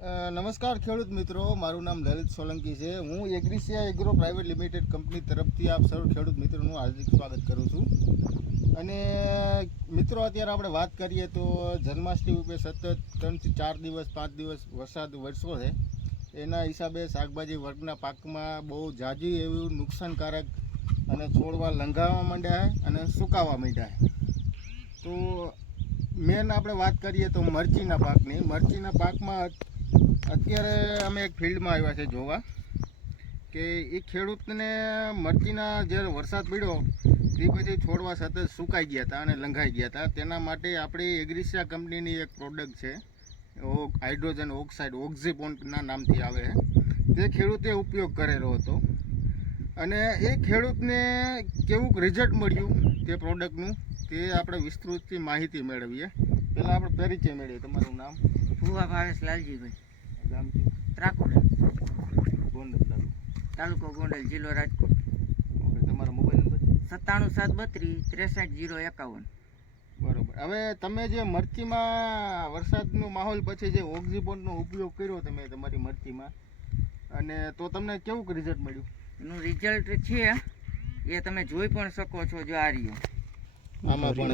નમસ્કાર ખેડૂત મિત્રો, મારું નામ લલિત સોલંકી છે. હું Agrisia agro private limited company તરફથી આપ સર્વ ખેડૂત મિત્રોનું હાર્દિક સ્વાગત કરું છું. અને મિત્રો, અત્યારે આપણે વાત કરીએ તો જન્માષ્ટમી રૂપે સતત ત્રણથી ચાર દિવસ, પાંચ દિવસ વરસાદ વરસો છે. એના હિસાબે શાકભાજી વર્ગના પાકમાં બહુ જાજી એવું નુકસાનકારક અને છોડવા લંઘાવા માંડ્યા અને સુકાવા માંડ્યા તો મેન આપણે વાત કરીએ તો મરચીના પાકની. મરચીના પાકમાં અત્યારે અમે એક ફિલ્ડમાં આવ્યા છે જોવા, કે એ ખેડૂતને મરચીના જ્યારે વરસાદ પડ્યો, તે પછી છોડવા સતત સુકાઈ ગયા હતા અને લંઘાઈ ગયા હતા. તેના માટે આપણી એગ્રીસિયા કંપનીની એક પ્રોડક્ટ છે હાઇડ્રોજન ઓક્સાઇડ ઓક્ઝીપોન્ટના નામથી આવે છે. તે ખેડૂતે ઉપયોગ કરેલો હતો. અને એ ખેડૂતને કેવું રિઝલ્ટ મળ્યું તે પ્રોડક્ટનું તે આપણે વિસ્તૃતથી માહિતી મેળવીએ. પહેલાં આપણે પરિચય મેળવીએ, તમારું નામ? ભુવા ભાવેશ લાલજીભાઈ. ગામ કયું? ત્રાકોડા ગોંડલ તાલુકો. તાલુકો ગોંડલ જિલ્લો રાજકોટ. ઓકે તમારો મોબાઈલ નંબર સત્તાણું સાત બત્રીસ ત્રેસઠ જીરો એકાવન. બરોબર. હવે તમે જે મરચીમાં વરસાદનો માહોલ પછી જે ઓક્ઝીપોન્ટનો ઉપયોગ કર્યો તમે તમારી મરચીમાં અને તો તમને કેવું રિઝલ્ટ મળ્યું? એનું રિઝલ્ટ છે એ તમે જોઈ પણ શકો છો જો આ રહ્યો. આમાં પણ.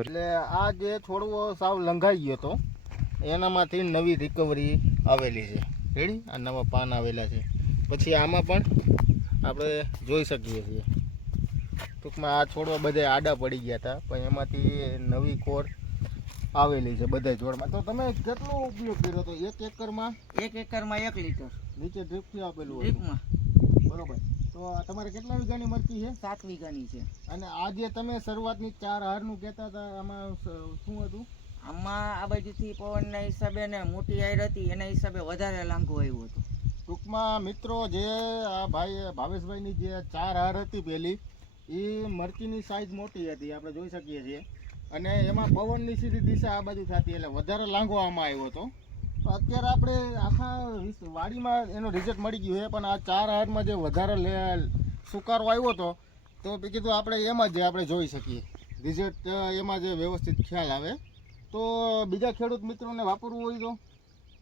એટલે આ જે છોડવો સાવ લંઘાઈ ગયો હતો એનામાંથી નવી રિકવરી આવેલી છે. રેડી આ નવા પાન આવેલા છે. પછી આમાં પણ આપણે જોઈ શકીએ છીએ. ટૂંકમાં આ છોડવા બધા આડા પડી ગયા હતા પણ એમાંથી નવી કોર આવેલી છે બધા છોડમાં. તો તમે કેટલો ઉપયોગ કર્યો હતો? એક એકરમાં? એક એકરમાં એક લીટર. નીચે ડ્રીપથી આપેલું ડ્રીપમાં બરોબર. તો તમારે કેટલા વીઘાની મરચી છે? સાત વીઘાની છે. અને આ જે તમે શરૂઆતની ચાર હારનું કહેતા હતા આમાં શું હતું? આમાં આ બાજુથી પવનના હિસાબે ને મોટી આયર હતી, એના હિસાબે વધારે લાંઘો આવ્યું હતું. ટૂંકમાં મિત્રો જે આ ભાઈ, ભાવેશભાઈની જે ચાર હાર હતી પહેલી, એ મરચીની સાઈઝ મોટી હતી, આપણે જોઈ શકીએ છીએ. અને એમાં પવનની સીધી દિશા આ બાજુ થતી એટલે વધારે લાંઘો આમાં આવ્યો હતો. અત્યારે આપણે આખા વાડીમાં એનો રિઝલ્ટ મળી ગયું છે, પણ આ ચાર હારમાં જે વધારે લે, સુકારો આવ્યો હતો, તો કીધું આપણે એમાં જ આપણે જોઈ શકીએ. રિઝલ્ટ એમાં જે વ્યવસ્થિત ખ્યાલ આવે. તો બીજા ખેડૂત મિત્રોને વાપરવું હોય તો?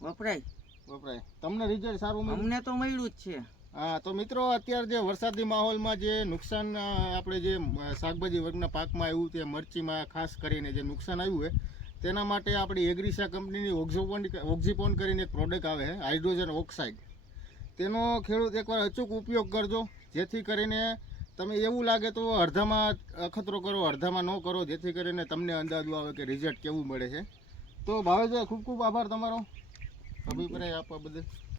વપરાય. વપરાય. તમને રિઝલ્ટ સારું મળ્યું? અમને તો મળ્યું જ છે. હા તો મિત્રો અત્યારે જે વરસાદી માહોલમાં જે નુકસાન આપણે જે શાકભાજી વર્ગના પાકમાં આવ્યું તે મરચીમાં ખાસ કરીને જે નુકસાન આવ્યું છે તેના માટે આપણી એગ્રીસા કંપનીની ઓક્ઝોપોન ઓક્ઝીપોન કરીને એક પ્રોડક્ટ આવે છે હાઇડ્રોજન ઓક્સાઇડ. તેનો ખેડૂત એકવાર અચૂક ઉપયોગ કરજો જેથી કરીને તમે એવું લાગે તો અડધામાં અખતરો કરો અડધામાં ન કરો જેથી કરીને તમને અંદાજો આવે કે રિઝલ્ટ કેવું મળે છે. તો ભાવેશભાઈ ખૂબ ખૂબ આભાર તમારો. અભિપ્રાય આપવા બદલ.